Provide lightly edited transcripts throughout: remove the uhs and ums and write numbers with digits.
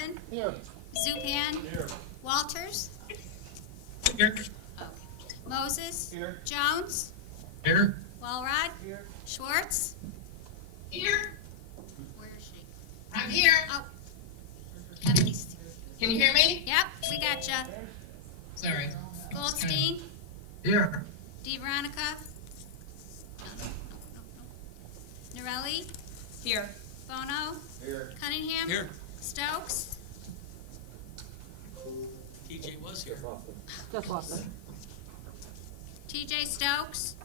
Carmen, Here. Zupan, Here. Walters, Here. Moses, Here. Jones, Here. Walrod, Here. Schwartz. Here. Where is she? I'm here. Oh, Kennedy's. Can you hear me? Yep, we gotcha. Sorry. Goldstein, Here. DeVeronica. Norelli, Here. Bono, Here. Cunningham. Here. Stokes, TJ was here. Just lost it. TJ Stokes.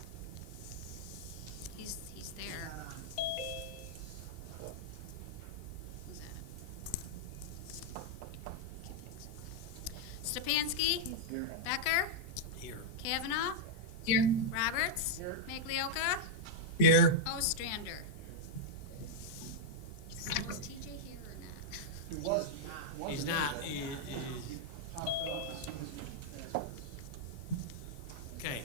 He's there. Who's that? Stepanski, Becker, Here. Kavanaugh, Here. Roberts, Here. Maglioka, Here. Ostrander. So is TJ here or not? He was. He's not. Popped up as soon as you transferred. Okay.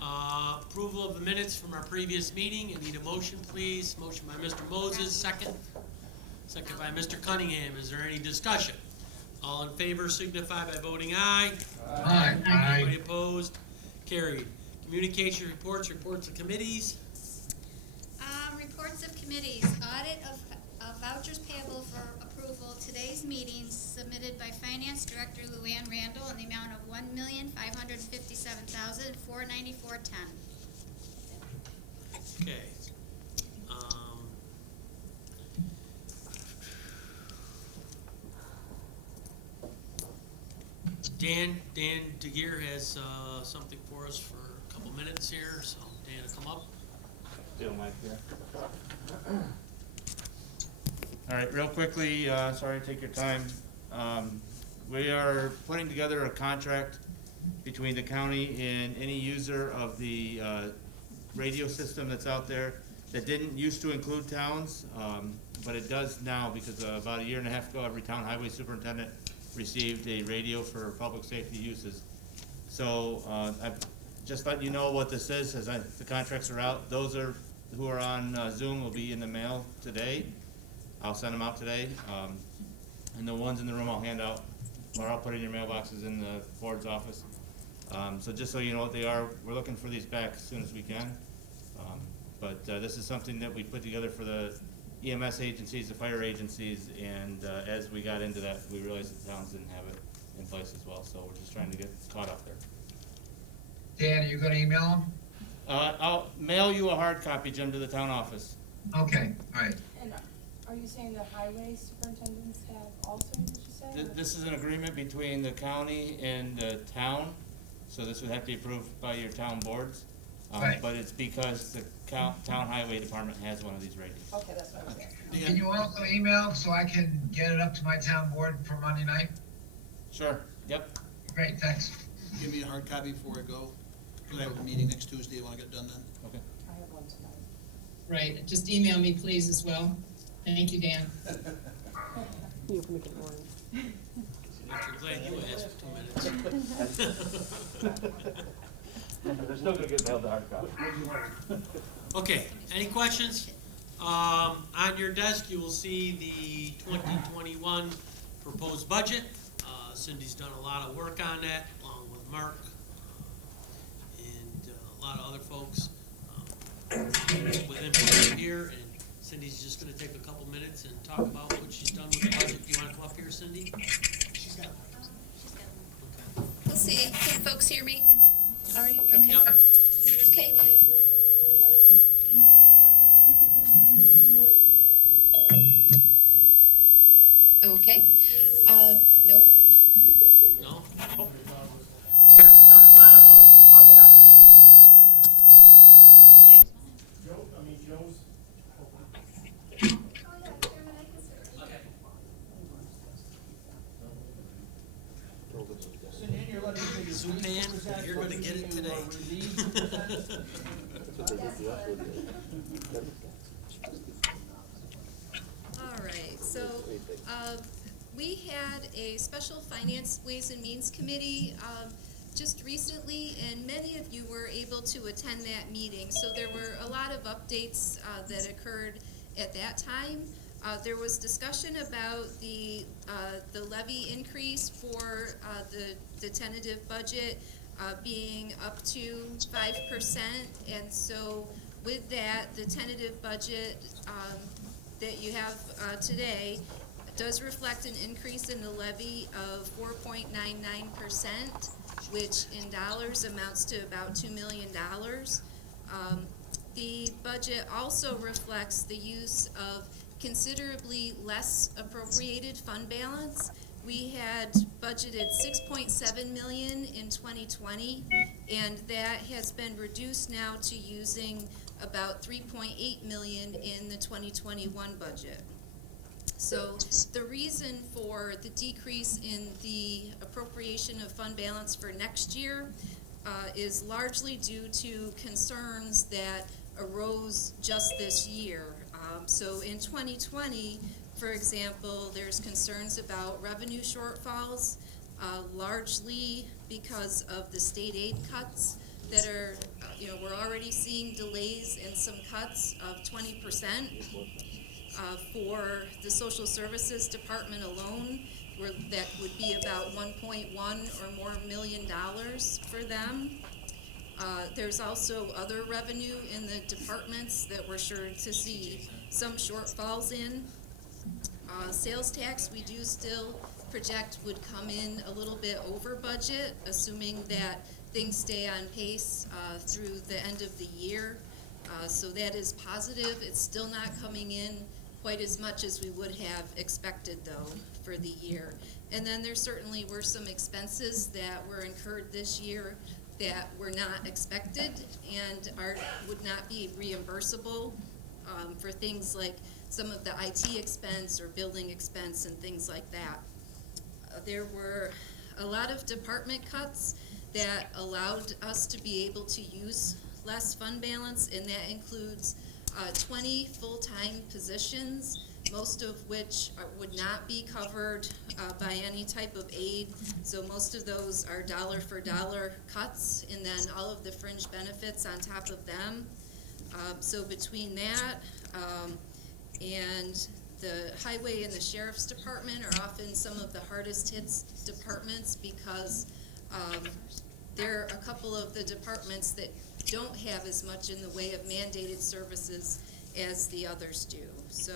Approval of the minutes from our previous meeting. I need a motion, please. Motion by Mr. Moses, second. Second by Mr. Cunningham. Is there any discussion? All in favor signify by voting aye. Aye. Anybody opposed? Carried. Communication reports, reports of committees. Reports of committees, audit of vouchers payable for approval, today's meetings submitted by Finance Director Luann Randall in the amount of $1,557,494.10. Okay. Dan DeGear has something for us for a couple minutes here, so Dan will come up. Still mic here. All right, real quickly, sorry to take your time. We are putting together a contract between the county and any user of the radio system that's out there that didn't used to include towns, but it does now because about a year and a half ago, every town highway superintendent received a radio for public safety uses. So I've just letting you know what this is, as the contracts are out. Those who are on Zoom will be in the mail today. I'll send them out today. And the ones in the room I'll hand out, or I'll put in your mailboxes in the board's office. So just so you know what they are, we're looking for these back as soon as we can. But this is something that we put together for the EMS agencies, the fire agencies, and as we got into that, we realized the towns didn't have it in place as well, so we're just trying to get caught up there. Dan, are you gonna email them? I'll mail you a hard copy, Jim, to the town office. Okay, all right. And are you saying the highway superintendents have also, did you say? or- This is an agreement between the county and the town, so this would have to be approved by your town boards. Right. But it's because the town highway department has one of these radios. Okay, that's what I was asking. Can you also email so I can get it up to my town board for Monday night? Sure, yep. Great, thanks. Give me a hard copy before I go, because I have a meeting next Tuesday, I want to get it done then. Okay. I have one tonight. Right, just email me please as well. Thank you, Dan. You can make it orange. I'm glad you asked for 2 minutes. They're still gonna get mailed the hard copy. Okay, any questions? On your desk, you will see the 2021 proposed budget. Cindy's done a lot of work on that, along with Mark and a lot of other folks with input here. And Cindy's just going to take a couple minutes and talk about what she's done with the budget. You want to come up here, Cindy? She's got We'll see. Can folks hear me? All right, okay. Yep. Okay. Okay. Nope. No? Oh. I'll get out of Okay. Joe's. Zupan, you're going to get it today. All right, so we had a special finance ways and means committee just recently, and many of you were able to attend that meeting. So there were a lot of updates that occurred at that time. There was discussion about the levy increase for the tentative budget being up to 5%. And so with that, the tentative budget that you have today does reflect an increase in the levy of 4.99%, which in dollars amounts to about $2 million. The budget also reflects the use of considerably less appropriated fund balance. We had budgeted 6.7 million in 2020, and that has been reduced now to using about 3.8 million in the 2021 budget. So the reason for the decrease in the appropriation of fund balance for next year is largely due to concerns that arose just this year. So in 2020, for example, there's concerns about revenue shortfalls, largely because of the state aid cuts that are, we're already seeing delays and some cuts of 20%. For the social services department alone, that would be about 1.1 or more $million for them. There's also other revenue in the departments that we're sure to see some shortfalls in. Sales tax, we do still project would come in a little bit over budget, assuming that things stay on pace through the end of the year. So that is positive. It's still not coming in quite as much as we would have expected, though, for the year. And then there certainly were some expenses that were incurred this year that were not expected and would not be reimbursable for things like some of the IT expense or building expense and things like that. There were a lot of department cuts that allowed us to be able to use less fund balance, and that includes 20 full-time positions, most of which would not be covered by any type of aid. So most of those are dollar for dollar cuts, and then all of the fringe benefits on top of them. So between that and the highway and the sheriff's department are often some of the hardest hit departments because there are a couple of the departments that don't have as much in the way of mandated services as the others do. So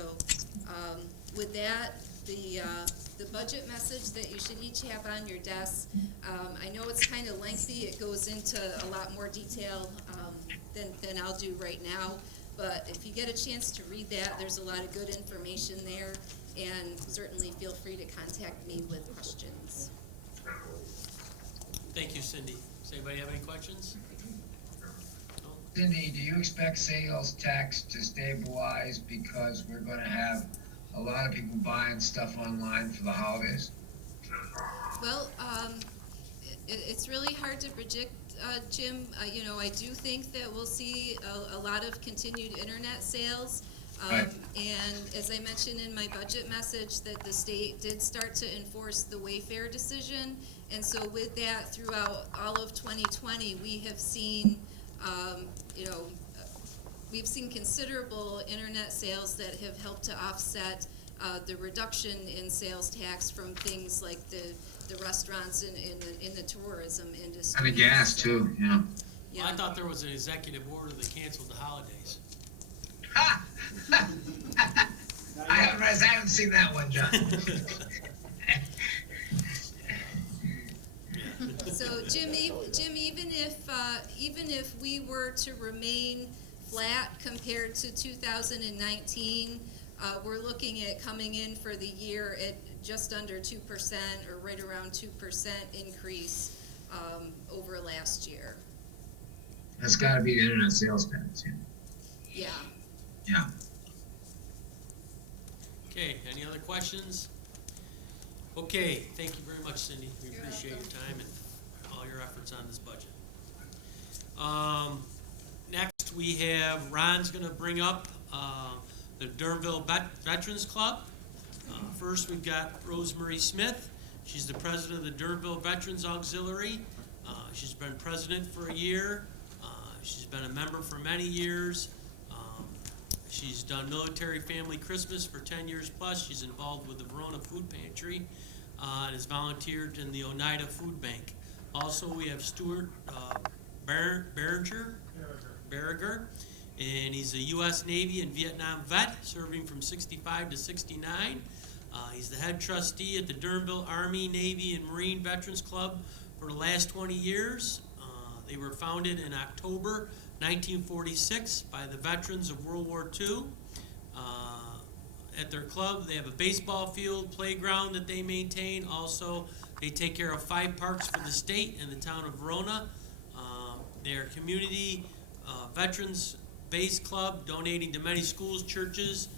with that, the budget message that you should each have on your desk, I know it's kind of lengthy. It goes into a lot more detail than I'll do right now. But if you get a chance to read that, there's a lot of good information there, and certainly feel free to contact me with questions. Thank you, Cindy. Does anybody have any questions? Cindy, do you expect sales tax to stabilize because we're gonna have a lot of people buying stuff online for the holidays? Well, it's really hard to predict, Jim. I do think that we'll see a lot of continued internet sales. Right. And as I mentioned in my budget message, that the state did start to enforce the Wayfair decision. And so with that, throughout all of 2020, we have seen, we've seen considerable internet sales that have helped to offset the reduction in sales tax from things like the restaurants in the tourism industry. And the gas too, yeah. Well, I thought there was an executive order that canceled the holidays. Ha! I haven't seen that one, John. So Jim, even if we were to remain flat compared to 2019, we're looking at coming in for the year at just under 2% or right around 2% increase over last year. That's gotta be the internet sales tax, Yeah. yeah. Okay, any other questions? Okay, thank you very much, Cindy. We appreciate your time and all your efforts on this budget. Next, we have, Ron's gonna bring up the Durhamville Veterans Club. First, we've got Rosemary Smith. She's the president of the Durhamville Veterans Auxiliary. She's been president for a year. She's been a member for many years. She's done Military Family Christmas for 10 years plus. She's involved with the Verona Food Pantry and has volunteered in the Oneida Food Bank. Also, we have Stuart Berger, and he's a U.S. Navy and Vietnam vet, serving from 65 to 69. He's the head trustee at the Durhamville Army, Navy, and Marine Veterans Club for the last 20 years. They were founded in October 1946 by the veterans of World War II. At their club, they have a baseball field, playground that they maintain. Also, they take care of 5 parks for the state and the town of Verona. They're community veterans-based club, donating to many schools, churches,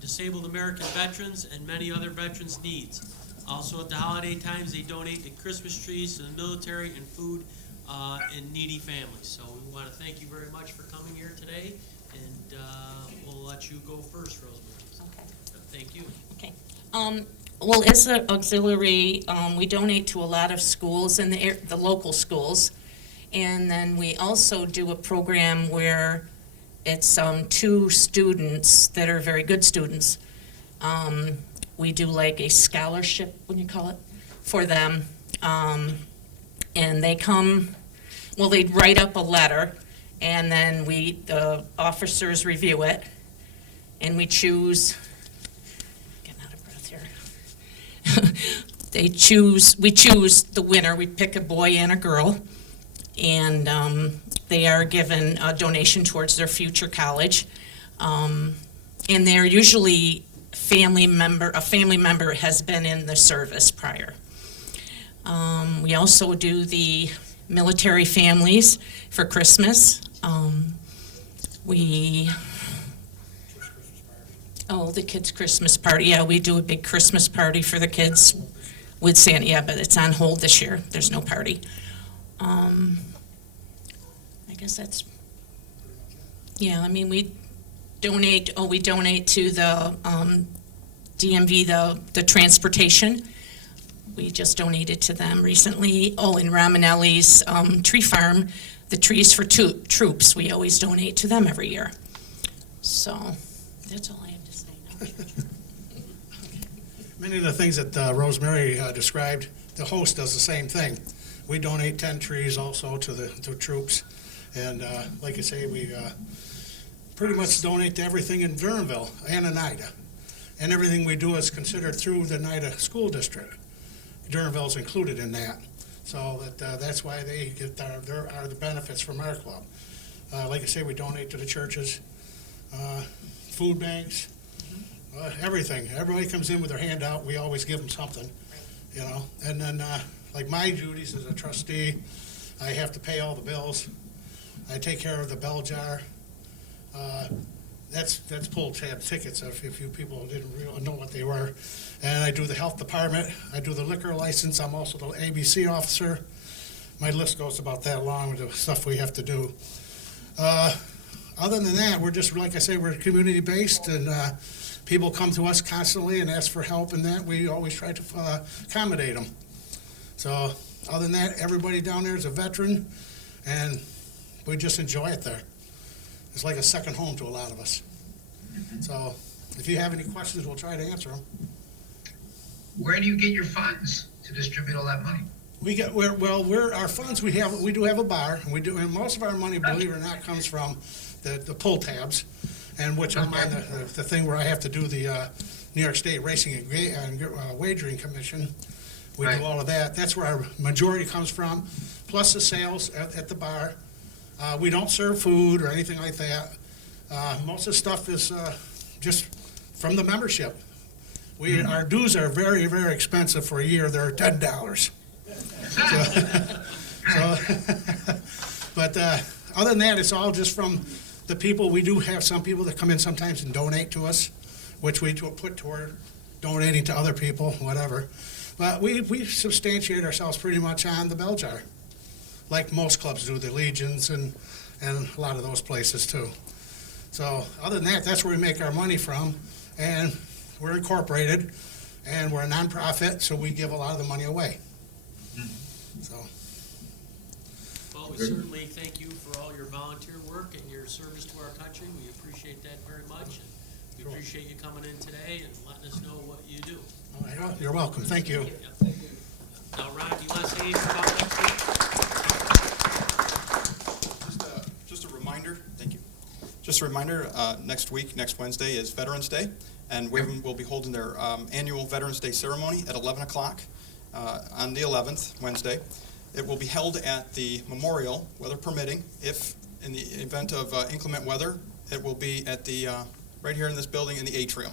disabled American veterans, and many other veterans' needs. Also, at the holiday times, they donate the Christmas trees to the military and food and needy families. So we want to thank you very much for coming here today, and we'll let you go first, Rosemary. Thank you. Okay. Well, as an auxiliary, we donate to a lot of schools in the local schools. And then we also do a program where it's 2 students that are very good students. We do like a scholarship, what do you call it, for them. And they come, well, they write up a letter, and then the officers review it, and we choose, getting out of breath here. We choose the winner. We pick a boy and a girl, and they are given a donation towards their future college. And they're usually a family member has been in the service prior. We also do the military families for Christmas. The kids' Christmas party. Yeah, we do a big Christmas party for the kids with Santa. Yeah, but it's on hold this year. There's no party. I guess that's, yeah, I mean, we donate to the DMV, the transportation. We just donated to them recently. Oh, in Romanelli's tree farm, the trees for troops, we always donate to them every year. So that's all I have to say now. Many of the things that Rosemary described, the host does the same thing. We donate 10 trees also to the troops. And like I say, we pretty much donate to everything in Durhamville and Oneida. And everything we do is considered through the Oneida School District. Durhamville's included in that. So that's why they get there are the benefits from our club. Like I say, we donate to the churches, food banks, everything. Everybody comes in with their hand out. We always give them something, you know. And then, like my duties as a trustee, I have to pay all the bills. I take care of the bell jar. That's pull tab tickets if you people didn't really know what they were. And I do the health department. I do the liquor license. I'm also the ABC officer. My list goes about that long with the stuff we have to do. Other than that, we're just, like I say, we're community-based, and people come to us constantly and ask for help, and that we always try to accommodate them. So other than that, everybody down there is a veteran, and we just enjoy it there. It's like a second home to a lot of us. So if you have any questions, we'll try to answer them. Where do you get your funds to distribute all that money? Our funds, we do have a bar, and most of our money, believe it or not, comes from the pull tabs, and which I'm on the thing where I have to do the New York State Racing and Wagering Commission. We do all of that. That's where our majority comes from, plus the sales at the bar. We don't serve food or anything like that. Most of the stuff is just from the membership. Our dues are very, very expensive for a year. They're $10. But other than that, it's all just from the people. We do have some people that come in sometimes and donate to us, which we put toward donating to other people, whatever. But we substantiate ourselves pretty much on the bell jar, like most clubs do, the Legions and a lot of those places too. So other than that, that's where we make our money from, and we're incorporated, and we're a nonprofit, so we give a lot of the money away. So. Well, we certainly thank you for all your volunteer work and your service to our country. We appreciate that very much. And we appreciate you coming in today and letting us know what you do. All right, you're welcome. Thank you. Now, Ron, do you want to say anything about next week? Just a reminder, thank you. Just a reminder, next week, next Wednesday is Veterans Day, and Waverman will be holding their annual Veterans Day ceremony at 11 o'clock on the 11th, Wednesday. It will be held at the memorial, weather permitting. If in the event of inclement weather, it will be at the, right here in this building in the atrium.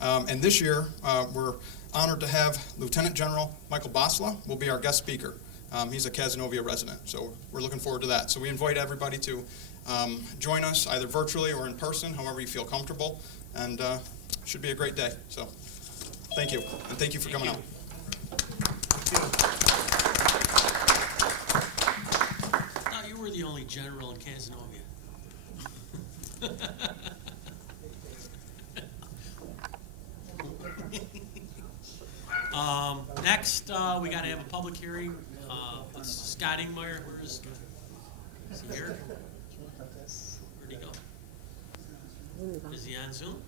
And this year, we're honored to have Lieutenant General Michael Bosla will be our guest speaker. He's a Cazenovia resident, so we're looking forward to that. So we invite everybody to join us either virtually or in person, however you feel comfortable, and it should be a great day. So thank you, and thank you for coming out. I thought you were the only general in Cazenovia. Next, we gotta have a public hearing. Scott Ingmeyer, where is he here? Where'd he go? Is he on Zoom?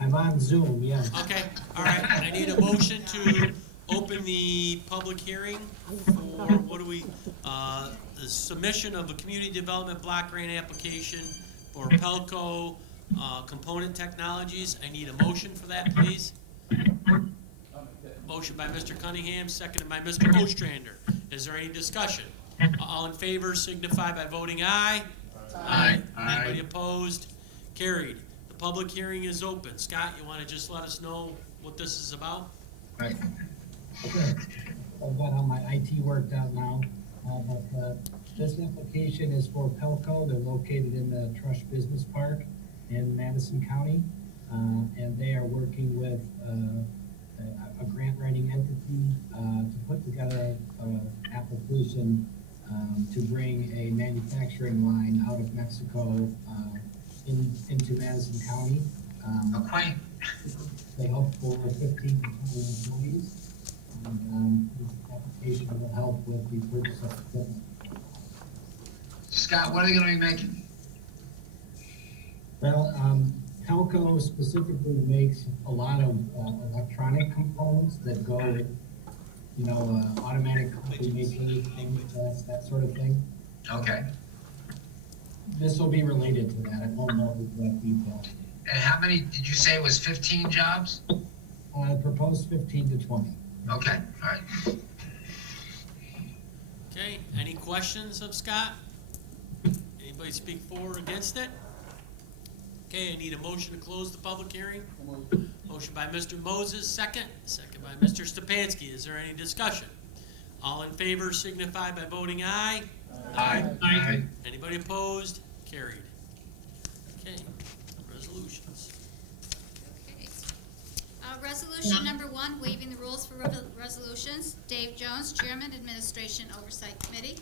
I'm on Zoom, yeah. Okay, all right. I need a motion to open the public hearing for, what do we, the submission of a community development block grant application for Pelco Component Technologies. I need a motion for that, please. Motion by Mr. Cunningham, seconded by Mr. Ostrander. Is there any discussion? All in favor signify by voting aye. Aye. Anybody opposed? Carried. The public hearing is open. Scott, you want to just let us know what this is about? Right. Sure. I've got all my IT worked out now, but this application is for Pelco. They're located in the Trustee Business Park in Madison County, and they are working with a grant writing entity to put together an application to bring a manufacturing line out of Mexico into Madison County. Okay. They hope for 15 to 20 employees. And this application will help with the purchase of equipment. Scott, what are they gonna be making? Well, Pelco specifically makes a lot of electronic components that go, automatic copy making, that sort of thing. Okay. This will be related to that. I won't know the exact details. And how many, did you say it was 15 jobs? Proposed 15 to 20. Okay, all right. Okay, any questions of Scott? Anybody speak for or against it? Okay, I need a motion to close the public hearing. Motion by Mr. Moses, second by Mr. Stepanski. Is there any discussion? All in favor signify by voting aye. Aye. Anybody opposed? Carried. Okay, resolutions. Okay. Resolution number 1, waiving the rules for resolutions. Dave Jones, Chairman, Administration Oversight Committee.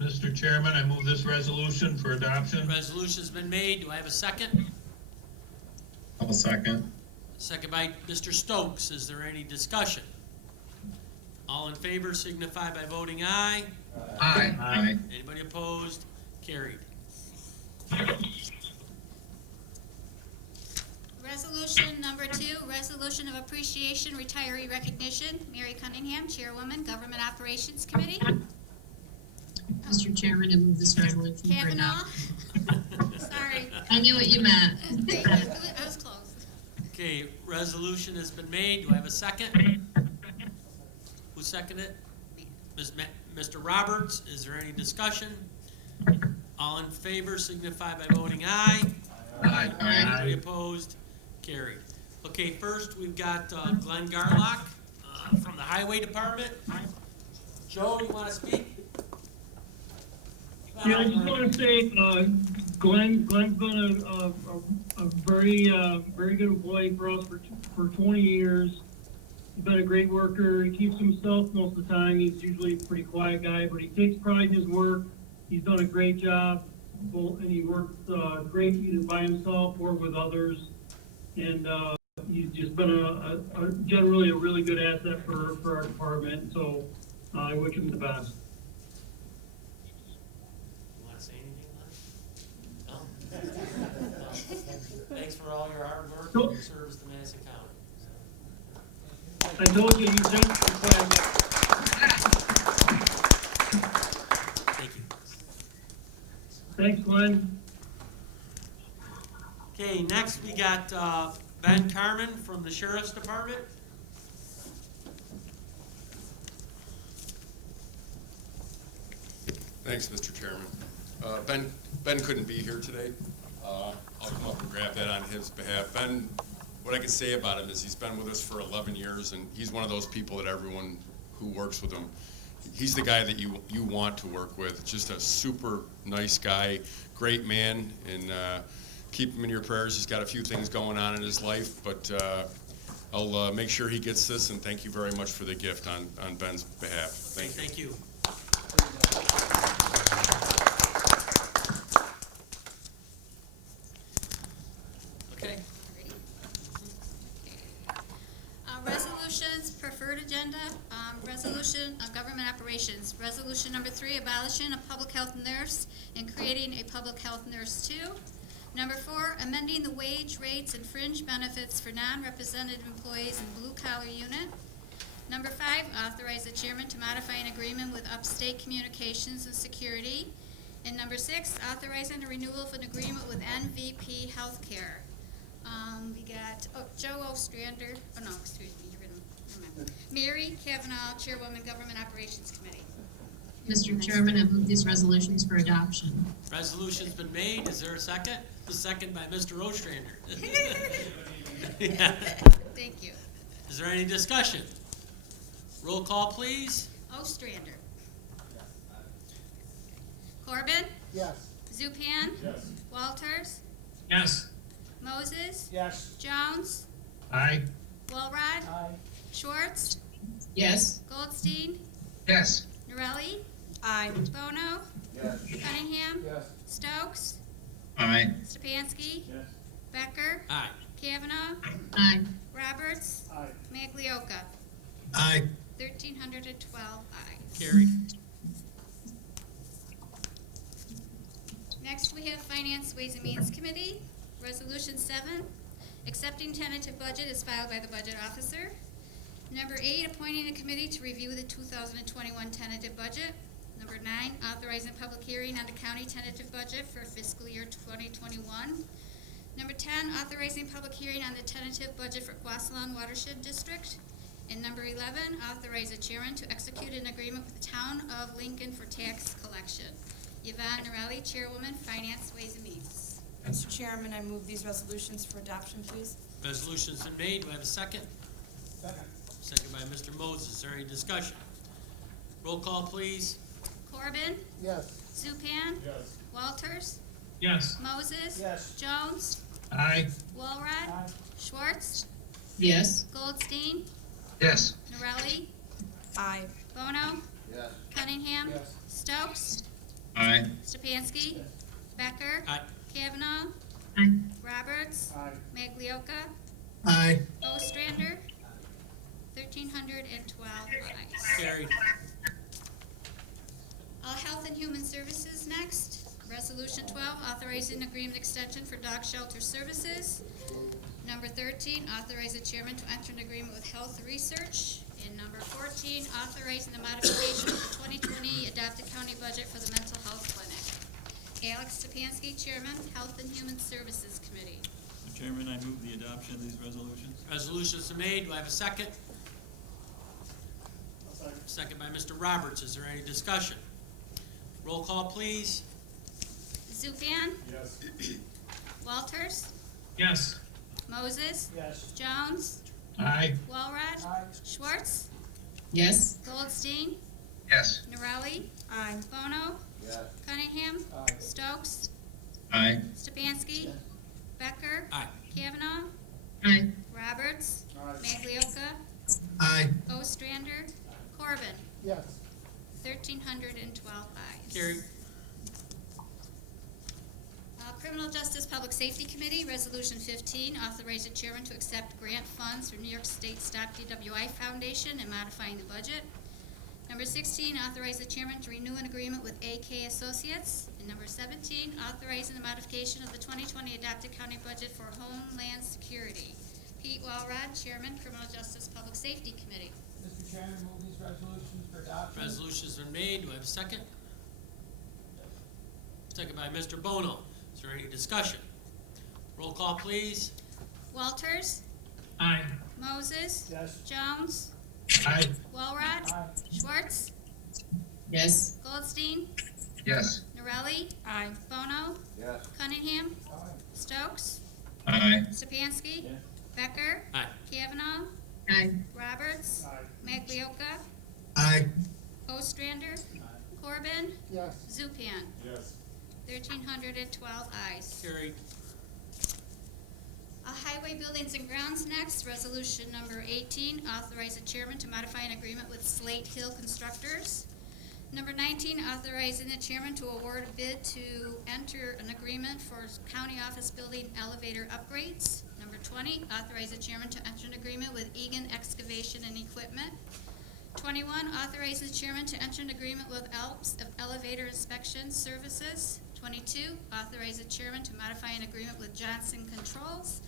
Mr. Chairman, I move this resolution for adoption. Resolution's been made. Do I have a second? I'll second. Second by Mr. Stokes. Is there any discussion? All in favor signify by voting aye. Aye. Anybody opposed? Carried. Resolution number 2, resolution of appreciation, retiree recognition. Mary Cunningham, Chairwoman, Government Operations Committee. Mr. Chairman, I move this resolution for Kavanaugh. adoption. Sorry. I knew what you meant. Thank you. I was close. Okay, resolution has been made. Do I have a second? Who seconded it? Mr. Roberts, is there any discussion? All in favor signify by voting aye. Aye. Anybody opposed? Carried. Okay, first we've got Glenn Garlock from the Highway Department. Joe, you want to speak? Yeah, I just want to say, Glenn's been a very good employee for us for 20 years. He's been a great worker. He keeps himself most of the time. He's usually a pretty quiet guy, but he takes pride in his work. He's done a great job, and he works great either by himself or with others. And he's just been generally a really good asset for our department. So I wish him the best. for all your hard work and your service to Madison County. I told you, you think the plan. Thank you. Thanks, Glenn. Okay, next we got Ben Carmen from the Sheriff's Department. Thanks, Mr. Chairman. Ben couldn't be here today. I'll come up and grab that on his behalf. Ben, what I can say about him is he's been with us for 11 years, and he's one of those people that everyone who works with him, he's the guy that you want to work with. Just a super nice guy, great man, and keep him in your prayers. He's got a few things going on in his life, but I'll make sure he gets this, and thank you very much for the gift on Ben's behalf. Thank you. Thank you. Okay. Resolutions, preferred agenda, resolution of government operations. Resolution number 3, abolishing a public health nurse and creating a public health nurse 2. Number 4, amending the wage rates and fringe benefits for non-represented employees in blue-collar unit. Number 5, authorize the chairman to modify an agreement with Upstate Communications and Security. And number 6, authorizing a renewal of an agreement with MVP Healthcare. We got Joe Ostrander, oh no, excuse me, you're gonna, never mind. Mary Kavanaugh, Chairwoman, Government Operations Committee. Mr. Chairman, I move these resolutions for adoption. Resolution's been made. Is there a second? A second by Mr. Ostrander. Yeah. Thank you. Is there any discussion? Roll call, please. Ostrander. Corbin? Yes. Zupan? Yes. Walters? Yes. Moses? Yes. Jones? Aye. Walrod? Aye. Schwartz? Yes. Goldstein? Yes. Norelli? Aye. Bono? Yes. Cunningham? Yes. Stokes? Aye. Stepanski? Yes. Becker? Aye. Kavanaugh? Aye. Roberts? Aye. Maglioka? Aye. 1,312 ayes. Carried. Next, we have Finance, Ways and Means Committee. Resolution 7, accepting tentative budget is filed by the budget officer. Number 8, appointing a committee to review the 2021 tentative budget. Number 9, authorizing public hearing on the county tentative budget for fiscal year 2021. Number 10, authorizing public hearing on the tentative budget for Quasalon Watershed District. And number 11, authorize the chairman to execute an agreement with the town of Lincoln for tax collection. Yvonne Norelli, Chairwoman, Finance, Ways and Means. Mr. Chairman, I move these resolutions for adoption, please. Resolution's been made. Do I have a second? Second. Second by Mr. Moses. Is there any discussion? Roll call, please. Corbin, Yes. Zupan, Yes. Walters, Yes. Moses, Yes. Jones, Aye. Walrod, Aye. Schwartz, Yes. Goldstein, Yes. Norelli, Aye. Bono, Yes. Cunningham, Yes. Stokes, Aye. Stepanski, Becker, Aye. Kavanaugh, Aye. Roberts, Aye. Maglioka, Aye. Ostrander, 1,312 ayes. Carried. Health and Human Services next. Resolution 12, authorizing agreement extension for dog shelter services. Number 13, authorize the chairman to enter an agreement with Health Research. And number 14, authorizing the modification of the 2020 adopted county budget for the mental health clinic. Alex Stepanski, Chairman, Health and Human Services Committee. Mr. Chairman, I move the adoption of these resolutions. Resolution's been made. Do I have a second? Second by Mr. Roberts. Is there any discussion? Roll call, please. Zupan, Yes. Walters, Yes. Moses, Yes. Jones, Aye. Walrod, Aye. Schwartz, Yes. Goldstein, Yes. Norelli, Aye. Bono, Yes. Cunningham, Aye. Stokes, Aye. Stepanski, Becker, Aye. Kavanaugh, Aye. Roberts, Maglioka, Aye. Ostrander, Corbin, Yes. 1,312 ayes. Carried. Criminal Justice Public Safety Committee, Resolution 15, authorize the chairman to accept grant funds from New York State Stop DWI Foundation and modifying the budget. Number 16, authorize the chairman to renew an agreement with AK Associates. And number 17, authorizing the modification of the 2020 adopted county budget for Homeland Security. Pete Walrod, Chairman, Criminal Justice Public Safety Committee. Mr. Chairman, move these resolutions for adoption. Resolution's been made. Do I have a second? Second by Mr. Bono. Is there any discussion? Roll call, please. Walters, Aye. Moses, Yes. Jones, Aye. Walrod, Aye. Schwartz, Yes. Goldstein, Yes. Norelli, Bono, Yes. Cunningham, Aye. Stokes, Aye. Stepanski, Yes. Becker, Aye. Kavanaugh, Aye. Roberts, Aye. Maglioka, Aye. Ostrander, Corbin, Yes. Zupan. Yes. 1,312 ayes. Carried. Highway Buildings and Grounds next, resolution number 18, authorize the chairman to modify an agreement with Slate Hill Constructors. Number 19, authorizing the chairman to award a bid to enter an agreement for county office building elevator upgrades. Number 20, authorize the chairman to enter an agreement with Egan Excavation and Equipment. 21, authorize the chairman to enter an agreement with Alps of Elevator Inspection Services. 22, authorize the chairman to modify an agreement with Johnson Controls.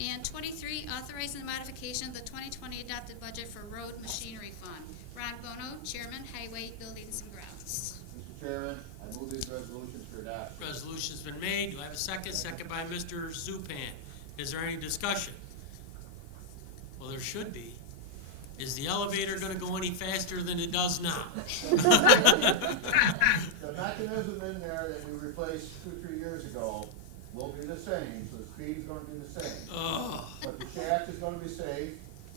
And 23, authorizing the modification of the 2020 adopted budget for road machinery fund. Ron Bono, Chairman, Highway Buildings and Grounds. Mr. Chairman, I move these resolutions for adoption. Resolution's been made. Do I have a second? Second by Mr. Zupan. Is there any discussion? Well, there should be. Is the elevator gonna go any faster than it does now? The mechanism in there that we replaced 2-3 years ago will be the same, so the speed's gonna be the same. Oh, But the shaft is gonna be safe,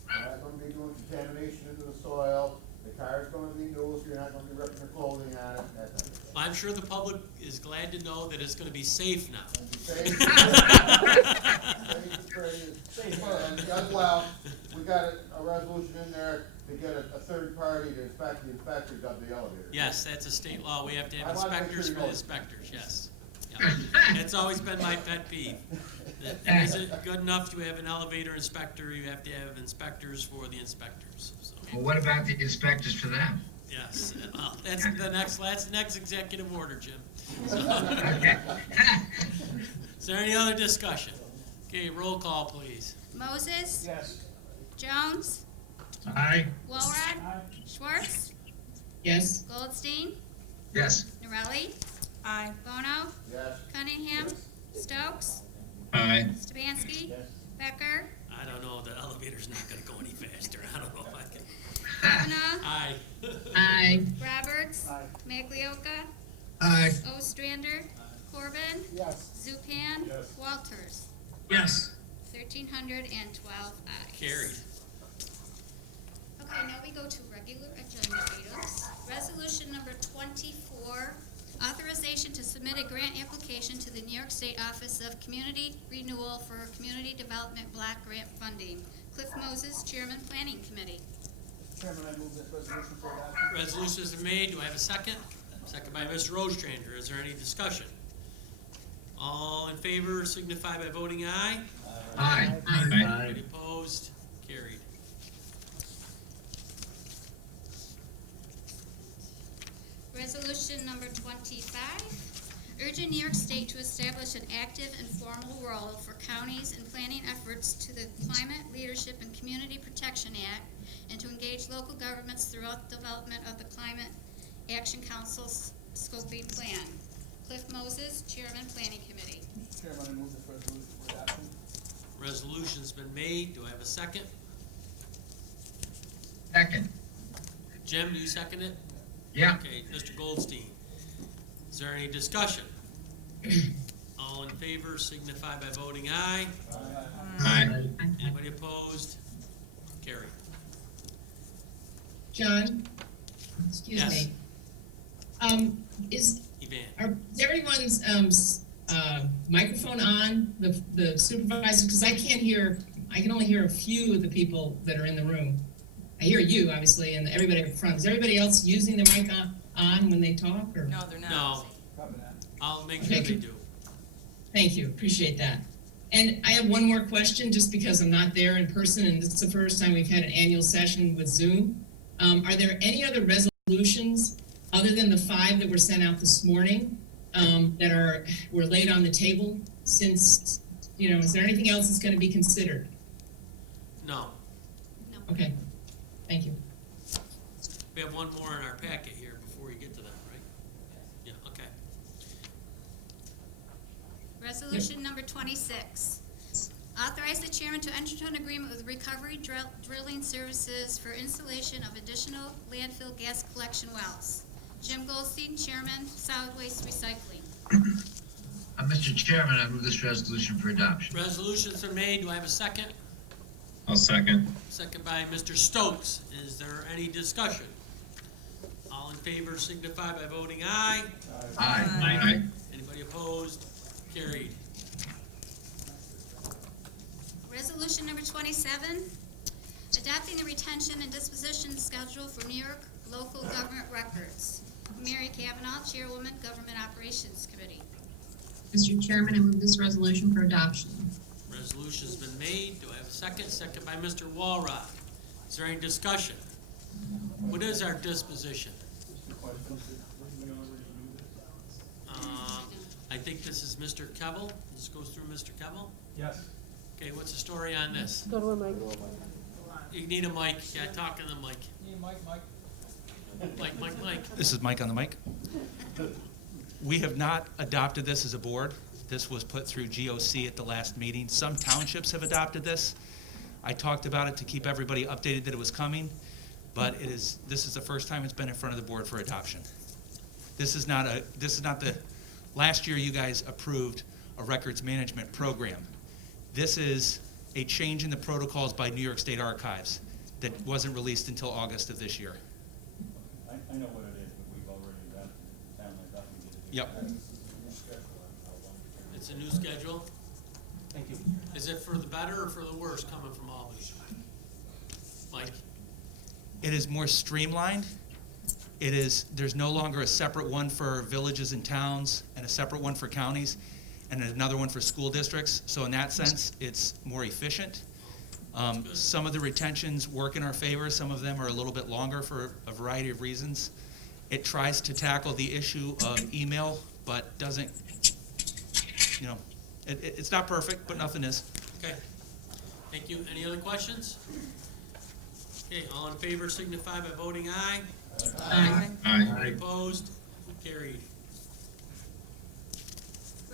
we're not gonna be doing contamination into the soil, the car's gonna be new, so you're not gonna be ripping your clothing on it, that type of thing. I'm sure the public is glad to know that it's gonna be safe now. And be safe. Safer, and as well, we got a resolution in there to get a third party to inspect the inspectors of the elevator. Yes, that's a state law. We have to have I wanna make inspectors sure for you the know. inspectors, yes. Yeah. That's always been my pet peeve. That it isn't good enough to have an elevator inspector, you have to have inspectors for the inspecters, so. Well, what about the inspectors for them? Yes, well, that's the next executive order, Jim. So, is there any other discussion? Okay, roll call, please. Moses, Yes. Jones, Aye. Walrod, Aye. Schwartz, Yes. Goldstein, Yes. Norelli, Bono, Yes. Cunningham, Stokes, Aye. Stepanski, Yes. Becker, I don't know, the elevator's not gonna go any faster. I don't know if I can. Kavanaugh, Aye. Aye. Roberts, Aye. Maglioka, Aye. Ostrander, Corbin, Yes. Zupan, Yes. Walters. Yes. 1,312 ayes. Carried. Okay, now we go to regular agenda items. Resolution number 24, authorization to submit a grant application to the New York State Office of Community Renewal for Community Development Block Grant Funding. Cliff Moses, Chairman, Planning Committee. Mr. Chairman, I move this resolution for adoption. Resolutions are made. Do I have a second? Second by Mr. Ostrander. Is there any discussion? All in favor signify by voting aye. Aye. Any opposed? Carried. Resolution number 25, urging New York State to establish an active and formal role for counties in planning efforts to the Climate Leadership and Community Protection Act and to engage local governments throughout the development of the Climate Action Council's scoping plan. Cliff Moses, Chairman, Planning Committee. Mr. Chairman, I move this resolution for adoption. Resolution's been made. Do I have a second? Second. Jim, do you second it? Yeah. Okay, Mr. Goldstein. Is there any discussion? All in favor signify by voting aye. Aye. Anybody opposed? Carried. John? Excuse Yes. me. Is Evan. everyone's microphone on, the supervisors? Because I can't hear, I can only hear a few of the people that are in the room. I hear you, obviously, and everybody up front. Is everybody else using their mic on when they talk, or? No, they're not. No, Copy that. I'll make sure they do. Thank you, appreciate that. And I have one more question, just because I'm not there in person, and this is the first time we've had an annual session with Zoom. Are there any other resolutions resolutions, other than the 5 that were sent out this morning, were laid on the table since, is there anything else that's gonna be considered? No. Okay, thank you. We have one more in our packet here before we get to that, right? Yeah, okay. Resolution number 26. Authorize the chairman to enter into an agreement with Recovery Drilling Services for installation of additional landfill gas collection wells. Jim Goldstein, Chairman, Solid Waste Recycling. Mr. Chairman, I move this resolution for adoption. Resolution's been made. Do I have a second? I'll second. Second by Mr. Stokes. Is there any discussion? All in favor signify by voting aye. Aye. Anybody opposed? Carried. Resolution number 27, adopting the retention and disposition schedule for New York local government records. Mary Kavanaugh, Chairwoman, Government Operations Committee. Mr. Chairman, I move this resolution for adoption. Resolution's been made. Do I have a second? Second by Mr. Walrod. Is there any discussion? What is our disposition? I think this is Mr. Kevel. This goes through Mr. Kevel. Yes. Okay, what's the story on this? Go to a mic. You need a mic. Yeah, talk to the mic. Mike. This is Mike on the mic. We have not adopted this as a board. This was put through GOC at the last meeting. Some townships have adopted this. I talked about it to keep everybody updated that it was coming, but this is the first time it's been in front of the board for adoption. This is not the, last year you guys approved a records management program. This is a change in the protocols by New York State Archives that wasn't released until August of this year. I know what it is, but we've already adopted it. Sound like that we did it. Yep. It's a new schedule. Thank you. Is it for the better or for the worse coming from Albany? Mike? It is more streamlined. There's no longer a separate one for villages and towns and a separate one for counties and another one for school districts. So in that sense, it's more efficient. Some of the retentions work in our favor. Some of them are a little bit longer for a variety of reasons. It tries to tackle the issue of email, but doesn't, it's not perfect, but nothing is. Okay. Thank you. Any other questions? Okay, all in favor signify by voting aye. Aye. Opposed? Carried.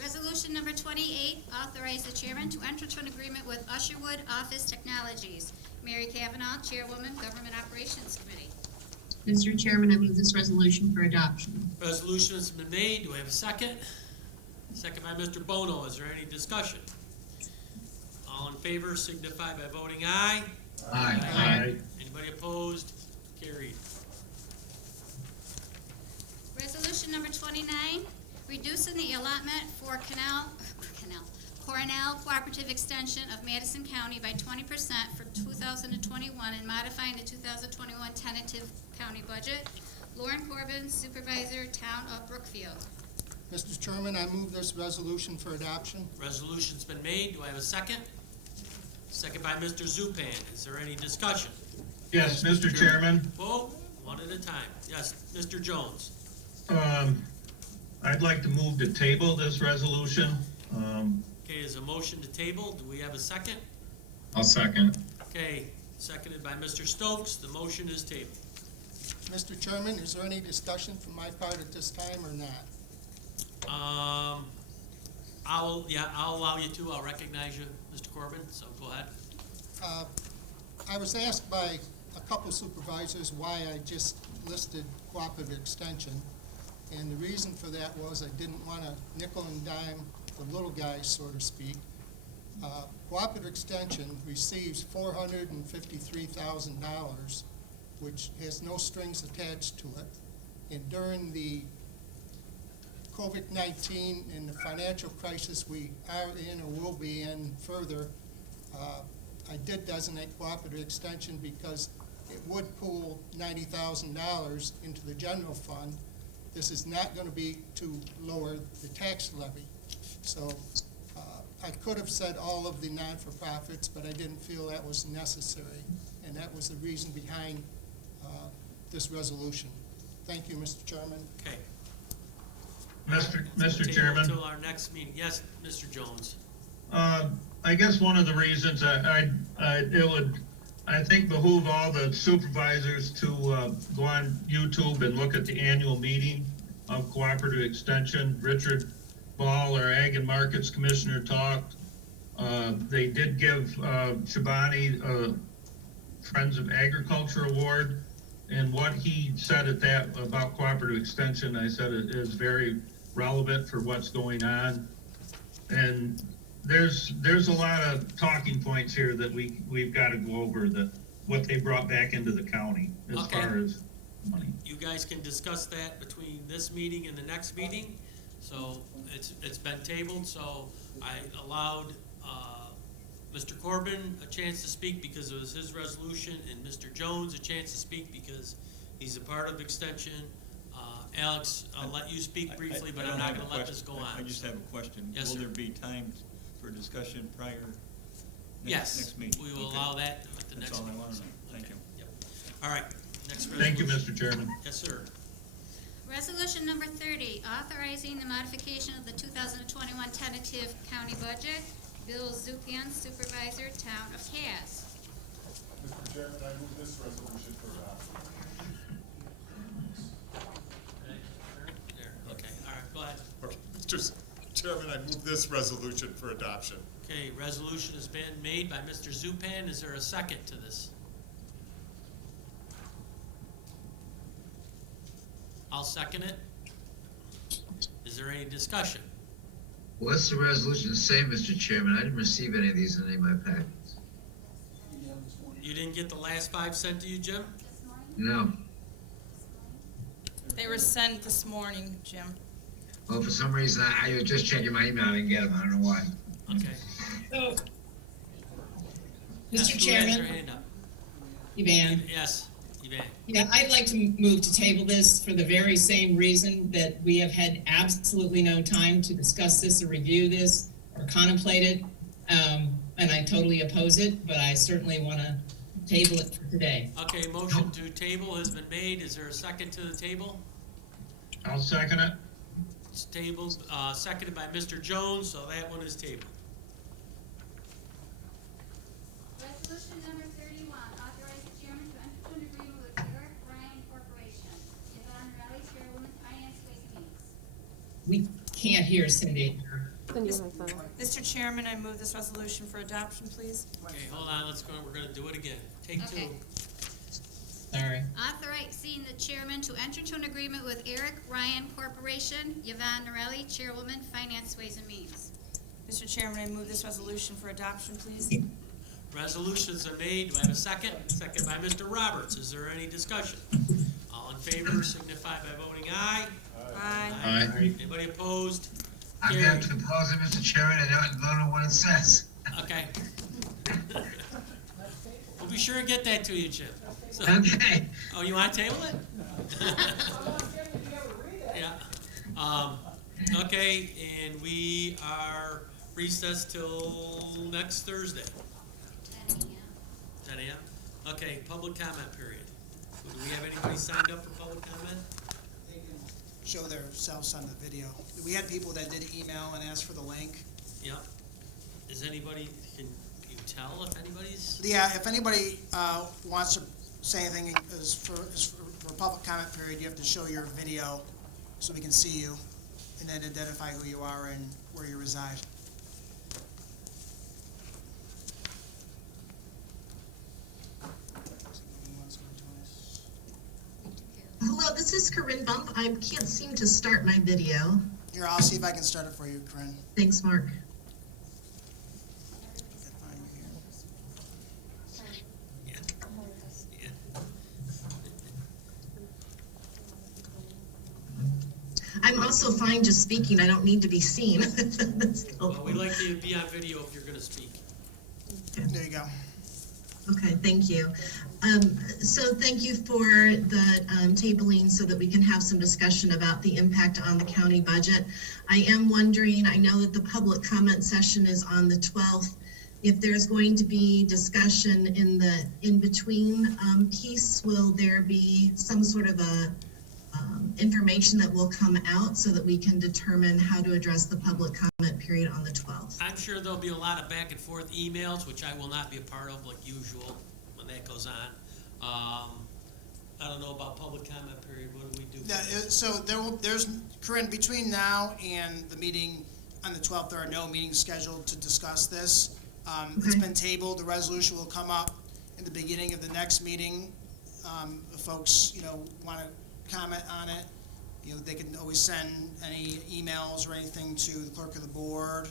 Resolution number 28, authorize the chairman to enter into an agreement with Usherwood Office Technologies. Mary Kavanaugh, Chairwoman, Government Operations Committee. Mr. Chairman, I move this resolution for adoption. Resolution has been made. Do I have a second? Second by Mr. Bono. Is there any discussion? All in favor signify by voting aye. Aye. Anybody opposed? Carried. Resolution number 29, reducing the allotment for Cornell Cooperative Extension of Madison County by 20% for 2021 and modifying the 2021 tentative county budget. Lauren Corbin, Supervisor, Town of Brookfield. Mr. Chairman, I move this resolution for adoption. Resolution's been made. Do I have a second? Second by Mr. Zupan. Is there any discussion? Yes, Mr. Chairman. Oh, one at a time. Yes, Mr. Jones. I'd like to move to table this resolution. Okay, is a motion to table. Do we have a second? I'll second. Okay, seconded by Mr. Stokes. The motion is tabled. Mr. Chairman, is there any discussion from my part at this time or not? I'll allow you to. I'll recognize you, Mr. Corbin, so go ahead. I was asked by a couple supervisors why I just listed cooperative extension. And the reason for that was I didn't want to nickel and dime the little guys, so to speak. Cooperative extension receives $453,000, which has no strings attached to it. And during the COVID-19 and the financial crisis we are in or will be in further, I did designate cooperative extension because it would pool $90,000 into the general fund. This is not going to be to lower the tax levy. So I could have said all of the non-for-profits, but I didn't feel that was necessary. And that was the reason behind this resolution. Thank you, Mr. Chairman. Okay. Mr. Table Chairman, Until our next meeting. Yes, Mr. Jones. I guess one of the reasons it would, I think, behoove all the supervisors to go on YouTube and look at the annual meeting of Cooperative Extension. Richard Ball, our Ag and Markets Commissioner, talked. They did give Shabani a Friends of Agriculture Award, and what he said at that about Cooperative Extension, I said it is very relevant for what's going on. And there's a lot of talking points here that we've got to go over, that what they brought back into the county as Okay. far as money. You guys can discuss that between this meeting and the next meeting. So it's been tabled, so I allowed Mr. Corbin a chance to speak because it was his resolution, and Mr. Jones a chance to speak because he's a part of Extension. Alex, I'll let you speak briefly, but I'm not gonna let this go on. I just have a question. Yes, Will sir. there be time for discussion prior Yes, next meeting? we will Okay. allow that at the That's next all I meeting. want to know. Thank you. Yep. All right, next resolution. Thank you, Mr. Chairman. Yes, sir. Resolution number 30, authorizing the modification of the 2021 tentative county budget. Bill Zupian, Supervisor, Town of Cass. Mr. Chairman, I move this resolution for adoption. There, okay, all right, go ahead. Mr. Chairman, I move this resolution for adoption. Okay, resolution has been made by Mr. Zupan. Is there a second to this? I'll second it. Is there any discussion? What's the resolution say, Mr. Chairman? I didn't receive any of these in any of my packets. You didn't get the last 5 sent to you, Jim? No. They were sent this morning, Jim. Well, for some reason, I was just checking my email and didn't get them. I don't know why. Okay. So, Yes, Mr. who has their Chairman, hand up? Evan, Yes, Yvonne. yeah, I'd like to move to table this for the very same reason that we have had absolutely no time to discuss this or review this or contemplate it. And I totally oppose it, but I certainly want to table it for today. Okay, motion to table has been made. Is there a second to the table? I'll second it. It's tabled, seconded by Mr. Jones, so that one is tabled. Resolution number 31, authorize the chairman to enter into an agreement with Eric Ryan Corporation. Yvonne Raleigh, Chairwoman, Finance, Ways and Means. We can't hear Cindy. Mr. Chairman, I move this resolution for adoption, please. Okay, hold on, we're gonna do it again. Take two. Okay. Sorry. Authorizing the chairman to enter into an agreement with Eric Ryan Corporation. Yvonne Norelli, Chairwoman, Finance, Ways and Means. Mr. Chairman, I move this resolution for adoption, please. Resolutions are made. Do I have a second? Second by Mr. Roberts. Is there any discussion? All in favor signify by voting aye. Aye. Aye. Anybody opposed? I'm going Carried. to oppose it, Mr. Chairman. I don't know what it says. Okay. We'll be sure to get that to you, Jim. So- Okay. Oh, you want to table it? Yeah. Okay, and we are recessed till next Thursday, 10 a.m. 10 a.m. Okay, public comment period. So do we have anybody signed up for public comment? They can show themselves on the video. We had people that did email and ask for the link. Yeah. Is anybody, can you tell if anybody's? Yeah, if anybody wants to say anything is for public comment period, you have to show your video so we can see you and then identify who you are and where you reside. Hello, this is Corinne Bump. I can't seem to start my video. Here, I'll see if I can start it for you, Corinne. Thanks, Mark. Yeah. Yeah. I'm also fine just speaking. I don't need to be seen. That's Well, helpful. we'd like you to be on video if you're gonna speak. There you go. Okay, thank you. So thank you for the tabling so that we can have some discussion about the impact on the county budget. I am wondering, I know that the public comment session is on the 12th. If there's going to be discussion in the in-between piece, will there be some sort of a information that will come out so that we can determine how to address the public comment period on the 12th. I'm sure there'll be a lot of back and forth emails, which I will not be a part of like usual when that goes on. I don't know about public comment period, what do we do? So there's, Corinne, between now and the meeting on the 12th, there are no meetings scheduled to discuss this. It's been tabled, the resolution will come up in the beginning of the next meeting. If folks, want to comment on it, they can always send any emails or anything to the clerk of the board,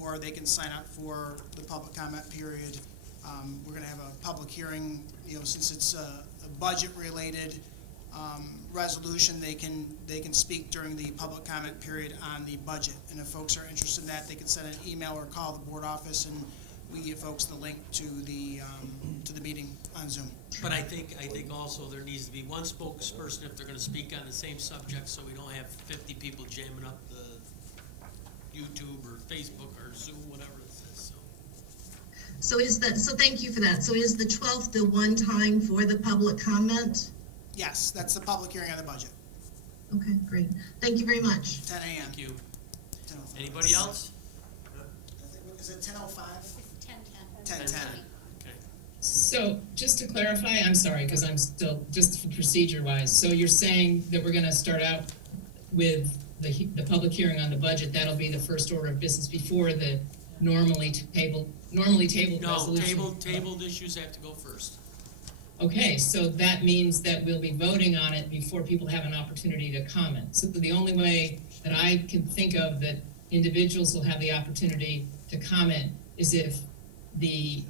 or they can sign up for the public comment period. We're going to have a public hearing, since it's a budget-related resolution, they can speak during the public comment period on the budget. And if folks are interested in that, they can send an email or call the board office, and we give folks the link to the meeting on Zoom. But I think also there needs to be one spokesperson if they're going to speak on the same subject, so we don't have 50 people jamming up the YouTube or Facebook or Zoom, whatever it says. So thank you for that. So is the 12th the one time for the public comment? Yes, that's the public hearing on the budget, Okay, great. Thank you very much. 10 a.m. Thank you. 10:05. Anybody else? Is it 10:05? 10:10. 10:10. Okay. So, just to clarify, I'm sorry, because I'm still, just procedure-wise, so you're saying that we're gonna start out with the public hearing on the budget, that'll be the first order of business before the normally tabled No, resolution? tabled issues have to go first. Okay, so that means that we'll be voting on it before people have an opportunity to comment. So the only way that I can think of that individuals will have the opportunity to comment is if the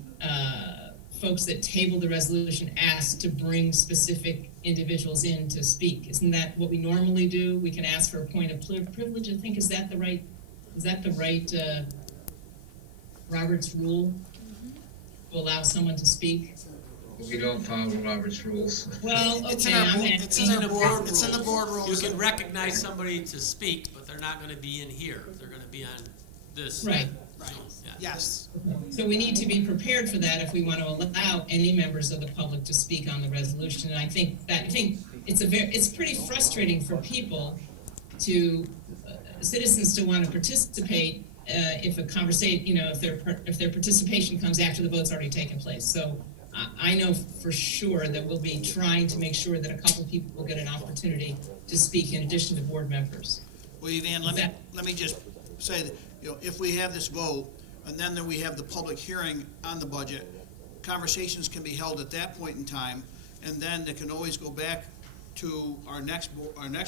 folks that tabled the resolution asked to bring specific individuals in to speak. Isn't that what we normally do? We can ask for a point of privilege, I think. Is that the right Robert's rule to allow someone to speak? We don't follow Robert's rules. Well, It's okay, in our I'm board- asking. it's in the board, it's in the board You rules. can recognize somebody to speak, but they're not going to be in here. They're going to be on this. Right. So, yeah. Yes. So we need to be prepared for that if we want to allow any members of the public to speak on the resolution. And I think it's pretty frustrating for people citizens to want to participate if a conversation, if their participation comes after the vote's already taken place. So I know for sure that we'll be trying to make sure that a couple people will get an opportunity to speak in addition to board members. Well, Evan, let me just say that, if we have this vote, and then we have the public hearing on the budget, conversations can be held at that point in time, and then they can always go back to our next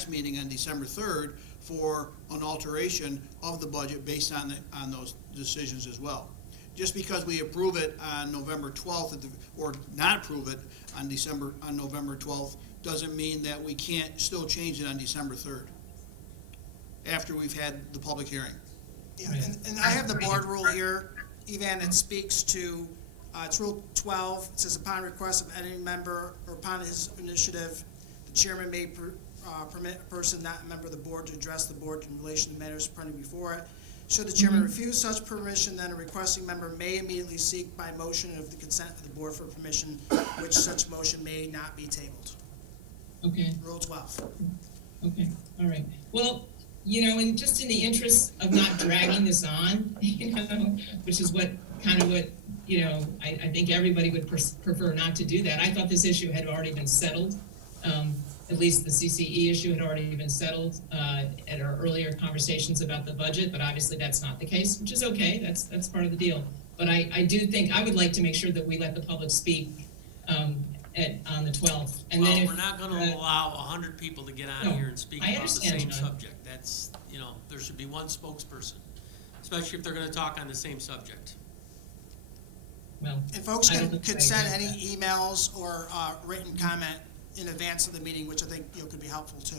meeting on December 3rd for an alteration of the budget based on those decisions as well. Just because we approve it on November 12th, or not approve it on November 12th, doesn't mean that we can't still change it on December 3rd, after we've had the public hearing. Yeah, and I have the board rule here, Evan, it speaks to, it's Rule 12, it says upon request of any member or upon his initiative, the chairman may permit a person not a member of the board to address the board in relation to matters pending before it. Should the chairman refuse such permission, then a requesting member may immediately seek by motion of the consent of the board for permission, which such motion may not be tabled. Okay. Rule 12. Okay, all right. Well, and just in the interest of not dragging this on, which is what I think everybody would prefer not to do that. I thought this issue had already been settled. At least the CCE issue had already been settled at our earlier conversations about the budget, but obviously that's not the case, which is okay. That's part of the deal. But I do think I would like to make sure that we let the public speak on the 12th. And Well, then we're not going to allow 100 people to get on here and speak I about the understand, same John. subject. That's, there should be one spokesperson, especially if they're going to talk on the same subject. Well, And folks I don't can think I send agree any with emails or written comment in advance of the meeting, which I think could be helpful too,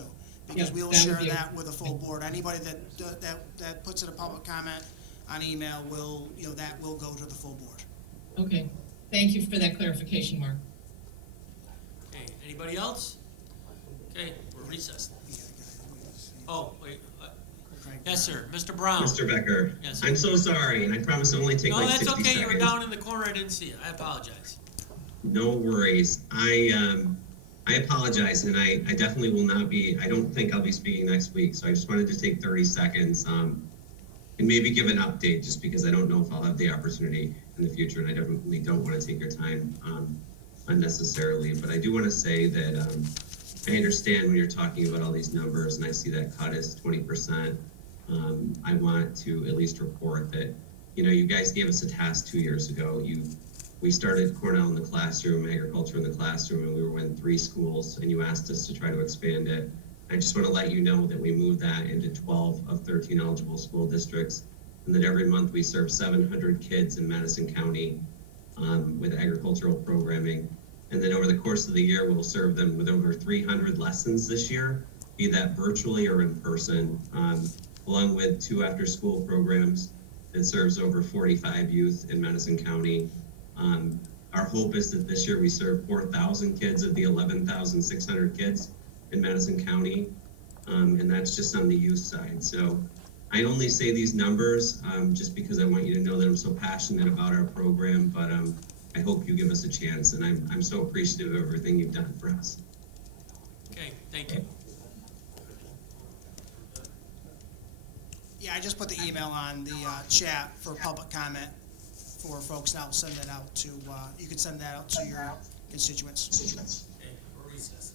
because Yeah, we'll that would share be- that with the full board. Anybody that puts in a public comment on email will that will go to the full board. Okay, thank you for that clarification, Mark. Okay, anybody else? Okay, we're recessed. Oh, wait. Yes, sir. Mr. Brown. Mr. Becker, Yes, sir. I'm so sorry, and I promise to only take No, like that's 60 okay. seconds. You were down in the corner. I didn't see it. I apologize. No worries. I I apologize, and I definitely will not be, I don't think I'll be speaking next week, so I just wanted to take 30 seconds and maybe give an update, just because I don't know if I'll have the opportunity in the future, and I definitely don't want to take your time unnecessarily. But I do want to say that I understand when you're talking about all these numbers, and I see that cut is 20%. I want to at least report that, you guys gave us a task 2 years ago. We started Cornell in the classroom, agriculture in the classroom, and we were in 3 schools, and you asked us to try to expand it. I just want to let you know that we moved that into 12 of 13 eligible school districts, and that every month we serve 700 kids in Madison County with agricultural programming. And then over the course of the year, we'll serve them with over 300 lessons this year, be that virtually or in person, along with 2 after-school programs that serves over 45 youth in Madison County. Our hope is that this year we serve 4,000 kids of the 11,600 kids in Madison County, and that's just on the youth side. So I only say these numbers just because I want you to know that I'm so passionate about our program, but I hope you give us a chance, and I'm so appreciative of everything you've done for us. Okay, thank you. Yeah, I just put the email on the chat for public comment for folks, and I'll send that out to, you can send that out to your constituents. Okay, we're recessed.